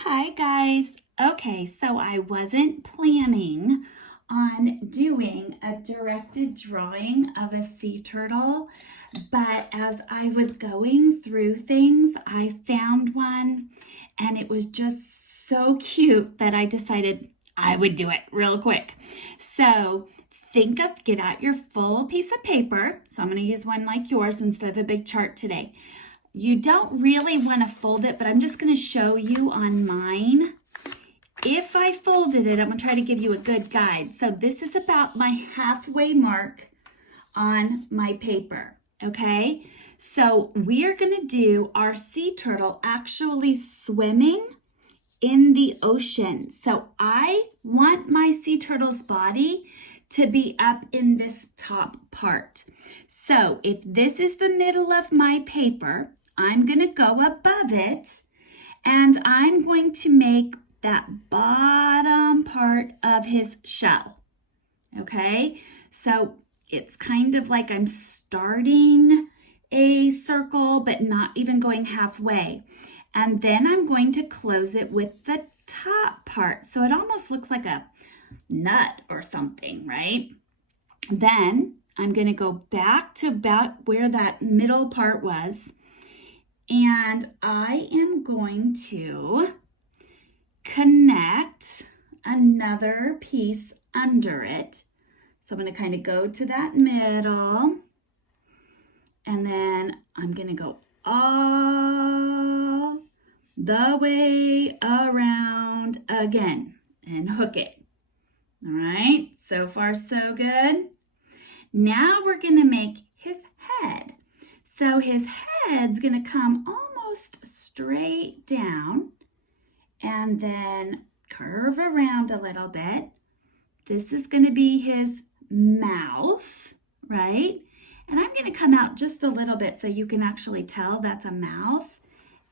Hi guys. Okay, so I wasn't planning on doing a directed drawing of a sea turtle, but as I was going through things, I found one and it was just so cute that I decided I would do it real quick. So get out your full piece of paper. So I'm going to use one like yours instead of a big chart today. You don't really want to fold it, but I'm just going to show you on mine. If I folded it, I'm going to try to give you a good guide. So this is about my halfway mark on my paper, okay? So we are going to do our sea turtle actually swimming in the ocean. So I want my sea turtle's body to be up in this top part. So if this is the middle of my paper, I'm going to go above it and I'm going to make that bottom part of his shell. Okay, so it's kind of like I'm starting a circle but not even going halfway. And then I'm going to close it with the top part. So it almost looks like a nut or something, right? Then I'm going to go back to about where that middle part was. And I am going to connect another piece under it. So I'm going to kind of go to that middle. And then I'm going to go all the way around again and hook it. All right, so far so good. Now we're going to make his head. So his head's going to come almost straight down and then curve around a little bit. This is going to be his mouth, right? And I'm going to come out just a little bit so you can actually tell that's a mouth,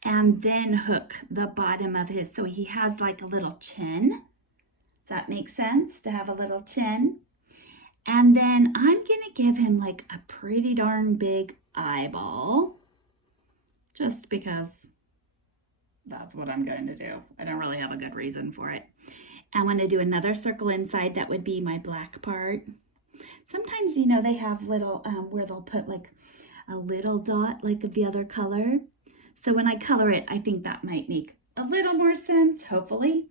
and then hook the bottom of his, so he has like a little chin. Does that make sense, to have a little chin? And then I'm going to give him like a pretty darn big eyeball, just because that's what I'm going to do. I don't really have a good reason for it. I want to do another circle inside. That would be my black part. Sometimes, you know, they have little, where they'll put like a little dot like of the other color. So when I color it, I think that might make a little more sense, hopefully.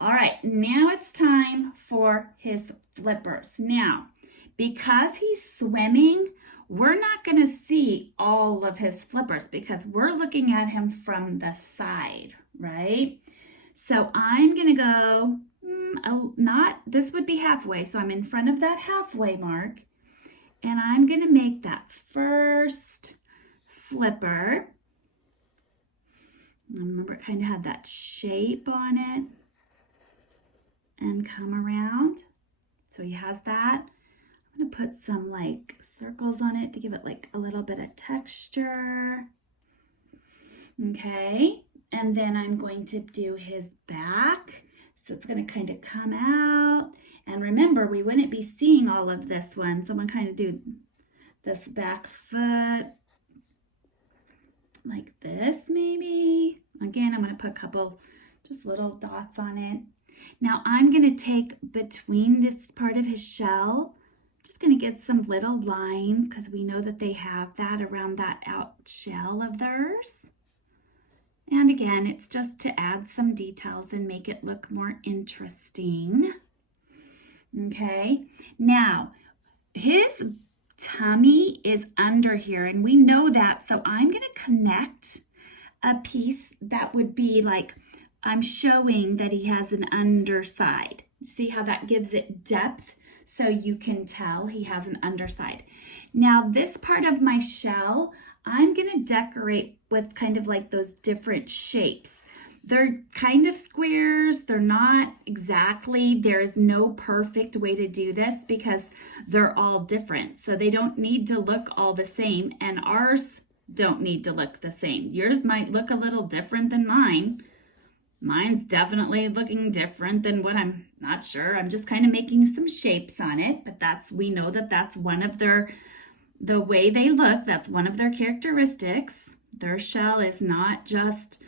All right, now it's time for his flippers. Now, because he's swimming, we're not going to see all of his flippers because we're looking at him from the side, right? So I'm going to go, this would be halfway. So I'm in front of that halfway mark. And I'm going to make that first flipper. Remember, it kind of had that shape on it. And come around. So he has that. I'm going to put some like circles on it to give it like a little bit of texture. Okay. And then I'm going to do his back. So it's going to kind of come out. And remember, we wouldn't be seeing all of this one. So I'm going to kind of do this back foot like this maybe. Again, I'm going to put a couple just little dots on it. Now I'm going to take between this part of his shell, just going to get some little lines because we know that they have that around that out shell of theirs. And again, it's just to add some details and make it look more interesting. Okay, now his tummy is under here and we know that, so I'm going to connect a piece that would be like, I'm showing that he has an underside. See how that gives it depth so you can tell he has an underside. Now this part of my shell, I'm going to decorate with kind of like those different shapes. They're kind of squares. They're not exactly, there is no perfect way to do this because they're all different. So they don't need to look all the same, and ours don't need to look the same. Yours might look a little different than mine. Mine's definitely looking different than what, I'm not sure. I'm just kind of making some shapes on it, but we know that that's one of the way they look, that's one of their characteristics. Their shell is not just,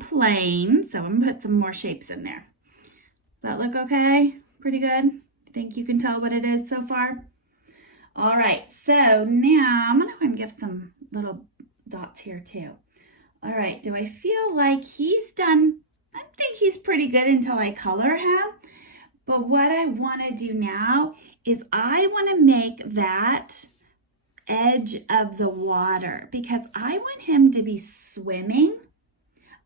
plane. So I'm gonna put some more shapes in there. Does that look okay? Pretty good? Think you can tell what it is so far? All right, so now I'm gonna give some little dots here too. All right, do I feel like he's done? I think he's pretty good until I color him. But what I wanna do now is I wanna make that edge of the water because I want him to be swimming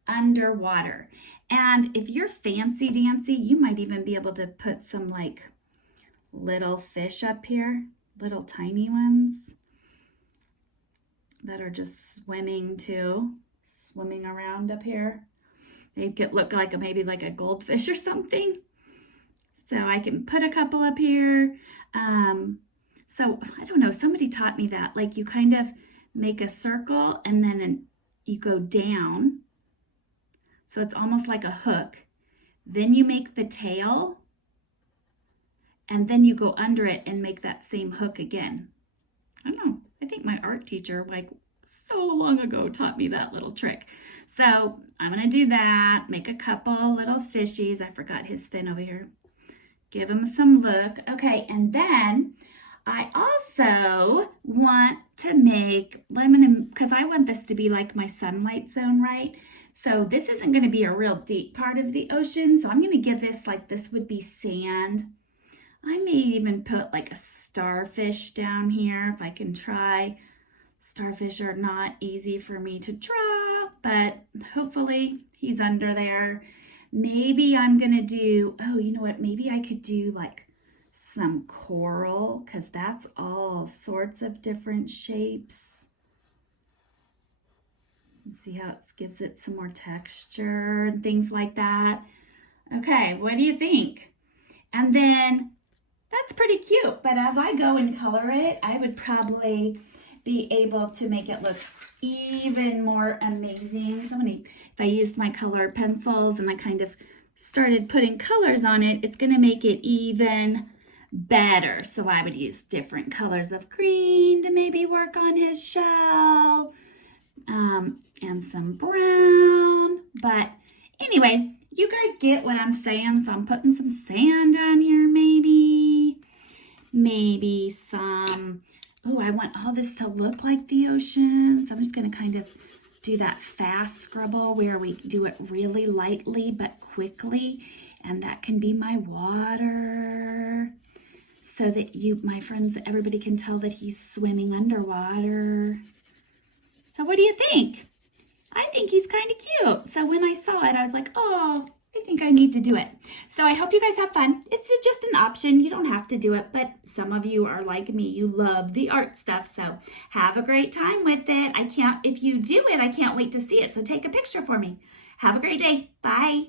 underwater. And if you're fancy dancy, you might even be able to put some like little fish up here, little tiny ones that are just swimming too, swimming around up here. They look like maybe like a goldfish or something. So I can put a couple up here. So I don't know, somebody taught me that, like you kind of make a circle and then you go down. So it's almost like a hook. Then you make the tail and then you go under it and make that same hook again. I don't know, I think my art teacher like so long ago taught me that little trick. So I'm gonna do that, make a couple little fishies. I forgot his fin over here. Give him some look. Okay, and then I also want to make lemon, because I want this to be like my sunlight zone, right? So this isn't going to be a real deep part of the ocean. So I'm going to give this like this would be sand. I may even put like a starfish down here if I can try. Starfish are not easy for me to draw, but hopefully he's under there. Maybe I'm going to do, oh, you know what? Maybe I could do like some coral because that's all sorts of different shapes. See how it gives it some more texture and things like that. Okay, what do you think? And then that's pretty cute, but as I go and color it, I would probably be able to make it look even more amazing. So if I used my colored pencils and I kind of started putting colors on it, it's going to make it even better. So I would use different colors of green to maybe work on his shell, and some brown. But anyway, you guys get what I'm saying. So I'm putting some sand on here, maybe some, oh, I want all this to look like the ocean. So I'm just going to kind of do that fast scribble where we do it really lightly but quickly. And that can be my water so that you, my friends, everybody can tell that he's swimming underwater. So what do you think? I think he's kind of cute. So when I saw it, I was like, oh, I think I need to do it. So I hope you guys have fun. It's just an option. You don't have to do it, but some of you are like me. You love the art stuff. So have a great time with it. If you do it, I can't wait to see it. So take a picture for me. Have a great day. Bye.